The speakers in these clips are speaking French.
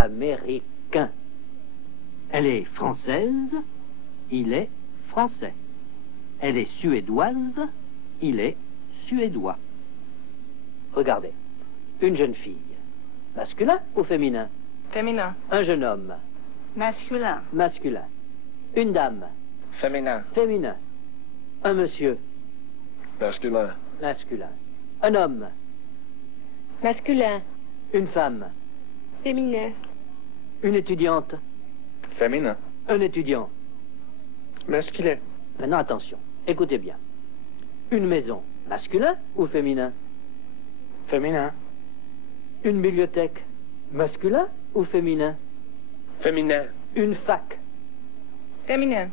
Américain. Elle est française, il est français. Elle est suédoise, il est suédois. Regardez, une jeune fille, masculin ou féminin? Féminin. Un jeune homme, Masculin. masculin. Une dame, Féminin. féminin. Un monsieur, Masculin. masculin. Un homme, Masculin. une femme, Féminin. une étudiante, Féminin. un étudiant. Masculin. Maintenant, attention, écoutez bien. Une maison, masculin ou féminin? Féminin. Une bibliothèque, masculin ou féminin? Féminin. Une fac, Féminin.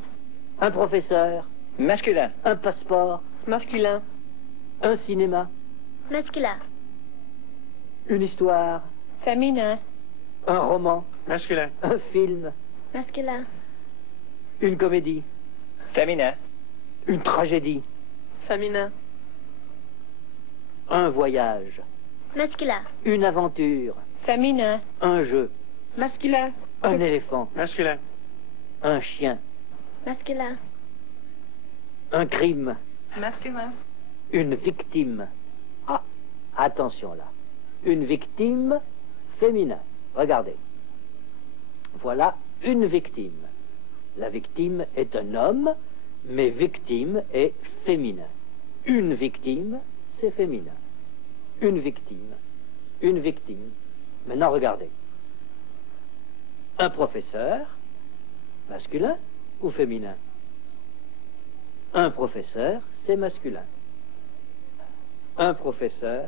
un professeur, Masculin. un passeport, Masculin. un cinéma, Masculin. une histoire, Féminin. un roman, Masculin. un film, Masculin. une comédie, Féminin. une tragédie, Féminin. un voyage, Masculin. une aventure, Féminin. un jeu, Masculin. un éléphant, Masculin. un chien, Masculin. un crime, Masculin. une victime. Ah, attention là. Une victime féminin. Regardez. Voilà une victime. La victime est un homme, mais victime est féminin. Une victime, c'est féminin. Une victime. Une victime. Maintenant, regardez. Un professeur, masculin ou féminin? Un professeur, c'est masculin. Un professeur,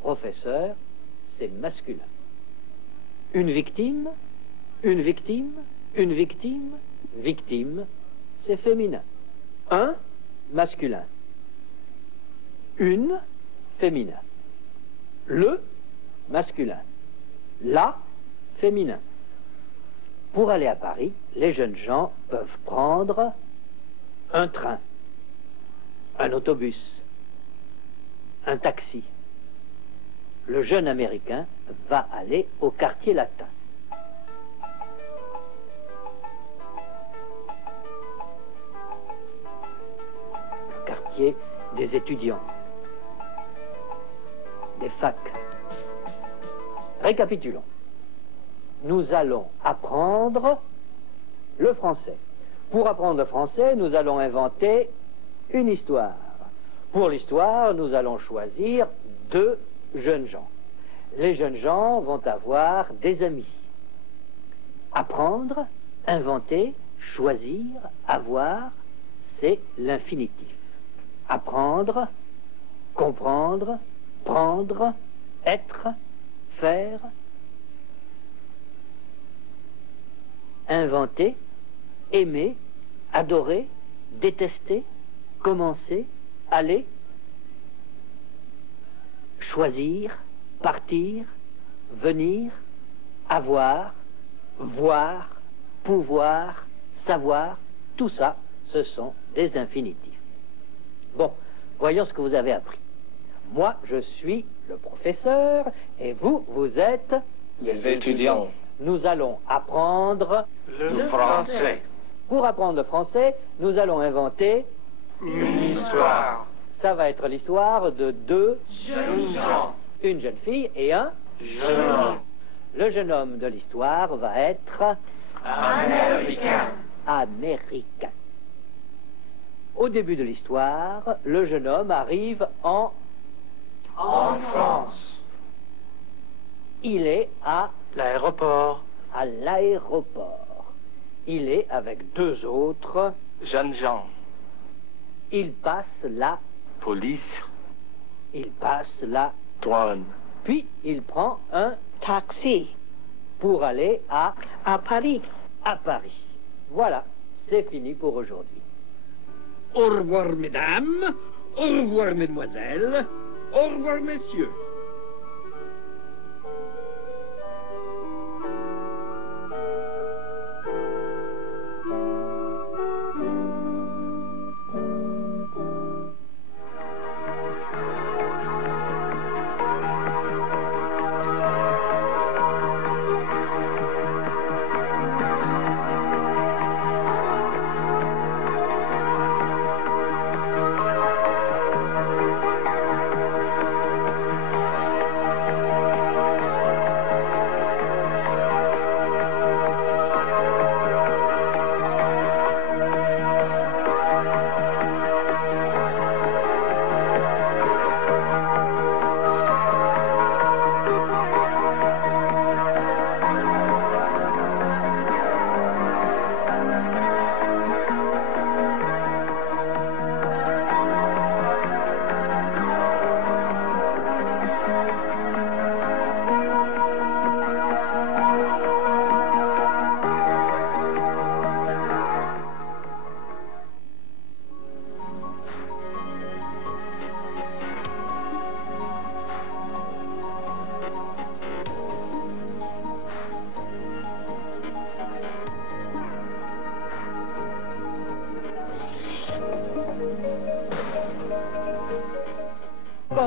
professeur, c'est masculin. Une victime, une victime, une victime, victime, c'est féminin. Un, masculin. Une, féminin. Le, masculin. La, féminin. Pour aller à Paris, les jeunes gens peuvent prendre un train, un autobus, un taxi. Le jeune Américain va aller au quartier latin. Le quartier des étudiants, des facs. Récapitulons. Nous allons apprendre le français. Pour apprendre le français, nous allons inventer une histoire. Pour l'histoire, nous allons choisir deux jeunes gens. Les jeunes gens vont avoir des amis. Apprendre, inventer, choisir, avoir, c'est l'infinitif. Apprendre, comprendre, prendre, être, faire. Inventer, aimer, adorer, détester, commencer, aller, choisir, partir, venir, avoir, voir, pouvoir, savoir, tout ça, ce sont des infinitifs. Bon, voyons ce que vous avez appris. Moi, je suis le professeur et vous, vous êtes Les étudiants. Nous allons apprendre Le français. Pour apprendre le français, nous allons inventer Une histoire. Ça va être l'histoire de deux Jeunes gens. une jeune fille et un Jeune homme. Le jeune homme de l'histoire va être Américain. américain. Au début de l'histoire, le jeune homme arrive En France. Il est à L'aéroport. l'aéroport. Il est avec deux autres. Jeunes gens. Il passe la, Police. il passe la, Douane. puis il prend un Taxi. pour aller À Paris. à Paris. Voilà, c'est fini pour aujourd'hui. Au revoir, mesdames. Au revoir, mesdemoiselles. Au revoir, messieurs.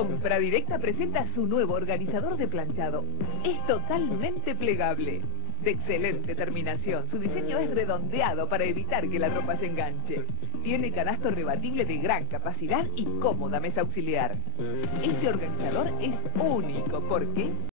Compra Directa presenta su nuevo organizador de planchado. Es totalmente plegable. De excelente terminación, su diseño es redondeado para evitar que la ropa se enganche. Tiene canasto rebatible de gran capacidad y cómoda mesa auxiliar. Este organizador es único porque